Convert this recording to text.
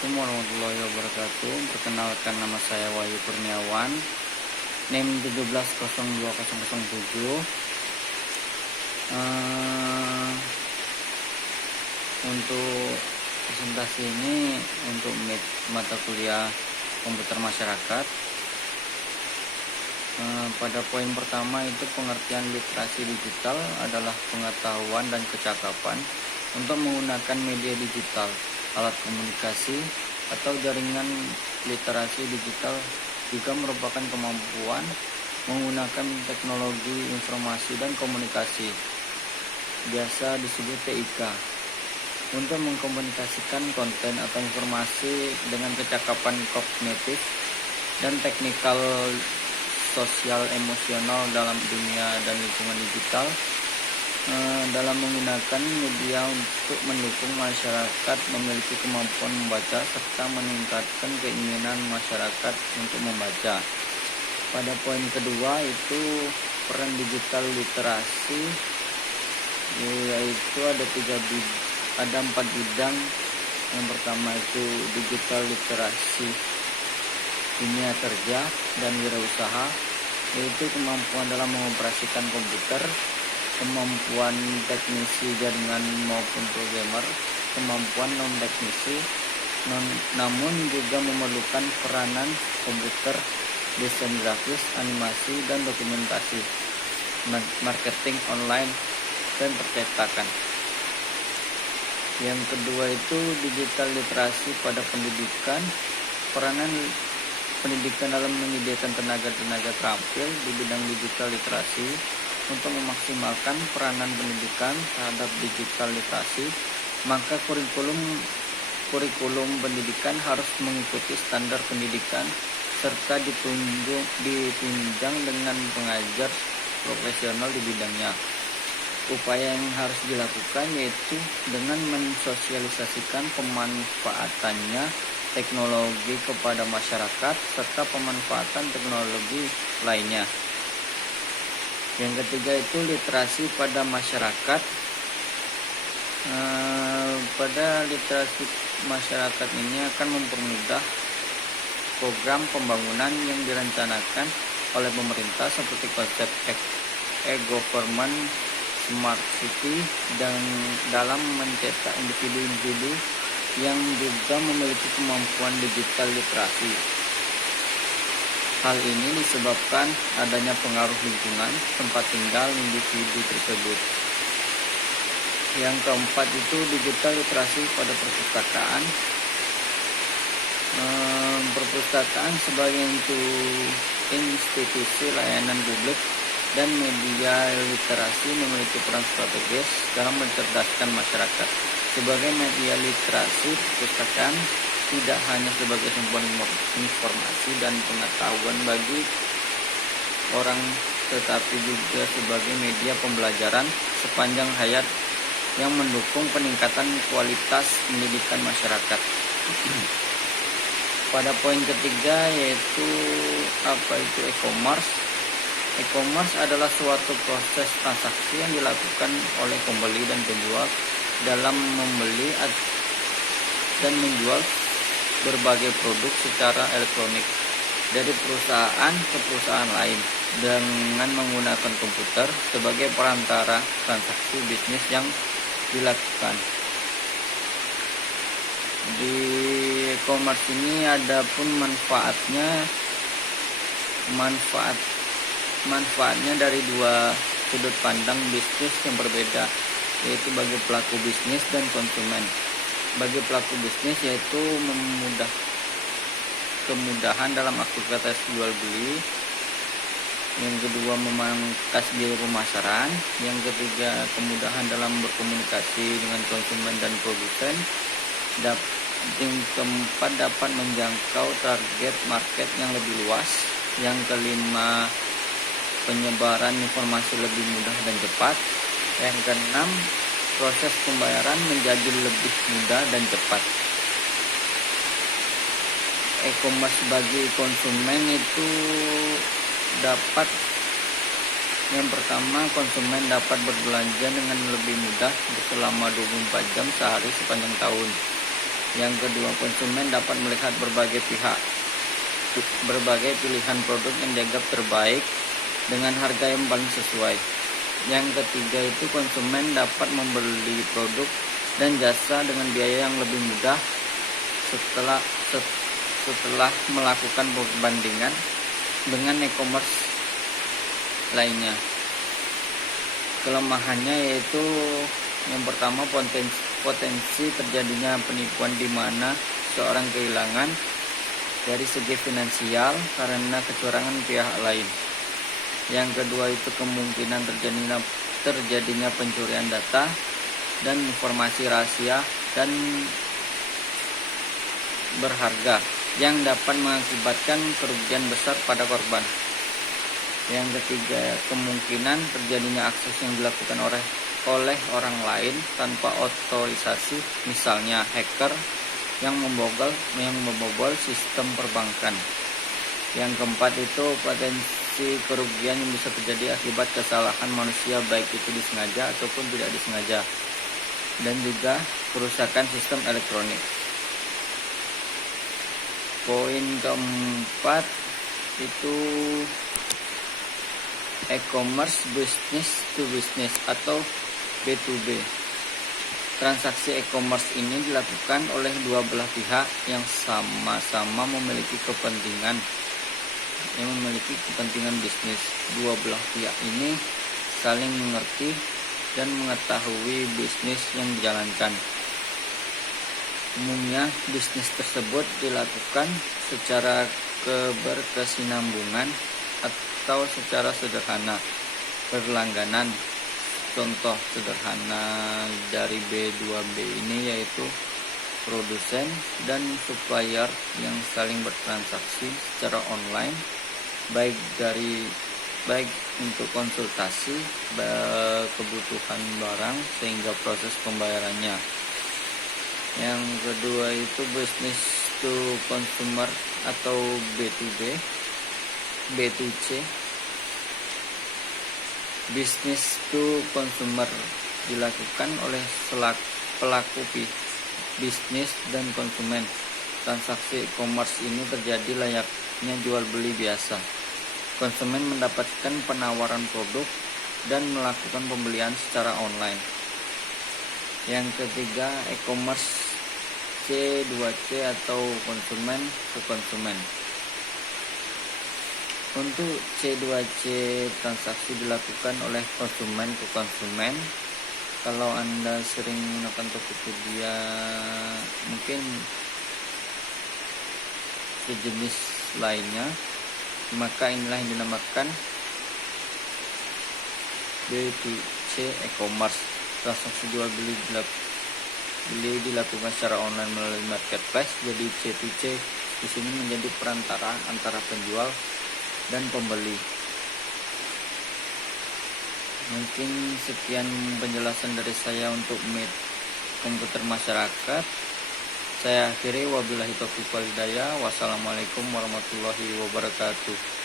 Assalamualaikum warahmatullahi wabarakatuh. Perkenalkan, nama saya Wahyu Kurniawan, NIM 17020007. Untuk presentasi ini untuk mata kuliah komputer masyarakat. Pada poin pertama itu pengertian literasi digital adalah pengetahuan dan kecakapan untuk menggunakan media digital, alat komunikasi, atau jaringan. Literasi digital juga merupakan kemampuan menggunakan teknologi informasi dan komunikasi, biasa disebut TIK, untuk mengkomunikasikan konten atau informasi dengan kecakapan kognitif dan teknikal sosial emosional dalam dunia dan lingkungan digital, dalam menggunakan media untuk mendukung masyarakat memiliki kemampuan membaca serta meningkatkan keinginan masyarakat untuk membaca. Pada poin kedua itu peran digital literasi, yaitu ada 4 bidang. Yang pertama itu digital literasi dunia kerja dan wirausaha, yaitu kemampuan dalam mengoperasikan komputer, kemampuan teknisi jaringan maupun programmer, kemampuan non-teknisi, namun juga memerlukan peranan komputer, desain grafis, animasi, dan dokumentasi, marketing online, dan percetakan. Yang kedua itu digital literasi pada pendidikan, peranan pendidikan dalam menyediakan tenaga terampil di bidang digital literasi untuk memaksimalkan peranan pendidikan terhadap digital literasi, maka kurikulum pendidikan harus mengikuti standar pendidikan serta ditunjang dengan pengajar profesional di bidangnya. Upaya yang harus dilakukan yaitu dengan mensosialisasikan pemanfaatannya teknologi kepada masyarakat serta pemanfaatan teknologi lainnya. Yang ketiga itu literasi pada masyarakat. Pada literasi masyarakat ini akan mempermudah program pembangunan yang direncanakan oleh pemerintah seperti konsep e-government, smart city, dan dalam mencetak individu-individu yang juga memiliki kemampuan digital literasi. Hal ini disebabkan adanya pengaruh lingkungan tempat tinggal individu tersebut. Yang keempat itu digital literasi pada perpustakaan. Perpustakaan sebagai institusi layanan publik dan media literasi memiliki peran strategis dalam mencerdaskan masyarakat. Sebagai media literasi, perpustakaan tidak hanya sebagai sumber informasi dan pengetahuan bagi orang, tetapi juga sebagai media pembelajaran sepanjang hayat yang mendukung peningkatan kualitas pendidikan masyarakat. Pada poin ketiga yaitu e-commerce. E-commerce adalah suatu proses transaksi yang dilakukan oleh pembeli dan penjual dalam membeli dan menjual berbagai produk secara elektronik dari perusahaan ke perusahaan lain dengan menggunakan komputer sebagai perantara transaksi bisnis yang dilakukan. Di e-commerce ini ada pun manfaatnya dari dua sudut pandang bisnis yang berbeda, yaitu bagi pelaku bisnis dan konsumen. Bagi pelaku bisnis yaitu kemudahan dalam aktivitas jual beli. Yang kedua memangkas biaya pemasaran. Yang ketiga kemudahan dalam berkomunikasi dengan konsumen dan produsen. Yang keempat dapat menjangkau target market yang lebih luas. Yang kelima penyebaran informasi lebih mudah dan cepat. Yang keenam proses pembayaran menjadi lebih mudah dan cepat. E-commerce bagi konsumen itu yang pertama, konsumen dapat berbelanja dengan lebih mudah selama 24 jam sehari sepanjang tahun. Yang kedua, konsumen dapat melihat berbagai pilihan produk yang dianggap terbaik dengan harga yang paling sesuai. Yang ketiga itu, konsumen dapat membeli produk dan jasa dengan biaya yang lebih mudah setelah melakukan perbandingan dengan e-commerce lainnya. Kelemahannya yaitu yang pertama, potensi terjadinya penipuan di mana seorang kehilangan dari segi finansial karena kecurangan pihak lain. Yang kedua itu, kemungkinan terjadinya pencurian data dan informasi rahasia dan berharga yang dapat mengakibatkan kerugian besar pada korban. Yang ketiga, kemungkinan terjadinya akses yang dilakukan oleh orang lain tanpa otorisasi, misalnya hacker yang membobol sistem perbankan. Yang keempat itu, potensi kerugian yang bisa terjadi akibat kesalahan manusia, baik itu disengaja ataupun tidak disengaja, dan juga kerusakan sistem elektronik. Poin keempat itu e-commerce business to business atau B2B. Transaksi e-commerce ini dilakukan oleh dua belah pihak yang sama-sama memiliki kepentingan bisnis. Dua belah pihak ini saling mengerti dan mengetahui bisnis yang dijalankan. Umumnya bisnis tersebut dilakukan secara berkesinambungan atau secara sederhana, berlangganan. Contoh sederhana dari B2B ini yaitu produsen dan supplier yang saling bertransaksi secara online, baik untuk konsultasi kebutuhan barang sehingga proses pembayarannya. Yang kedua itu business to consumer atau B2B, B2C. Business to consumer dilakukan oleh pelaku bisnis dan konsumen. Transaksi e-commerce ini terjadi layaknya jual beli biasa. Konsumen mendapatkan penawaran produk dan melakukan pembelian secara online. Yang ketiga, e-commerce C2C atau konsumen ke konsumen. Untuk C2C, transaksi dilakukan oleh konsumen ke konsumen. Kalau Anda sering menggunakan Tokopedia, mungkin sejenis lainnya, maka inilah yang dinamakan B2C e-commerce. Transaksi jual beli dilakukan secara online melalui marketplace. Jadi C2C di sini menjadi perantara antara penjual dan pembeli. Mungkin sekian penjelasan dari saya untuk Meet Komputer Masyarakat. Saya akhiri, wabillahi taufiq wal hidayah. Wassalamualaikum warahmatullahi wabarakatuh.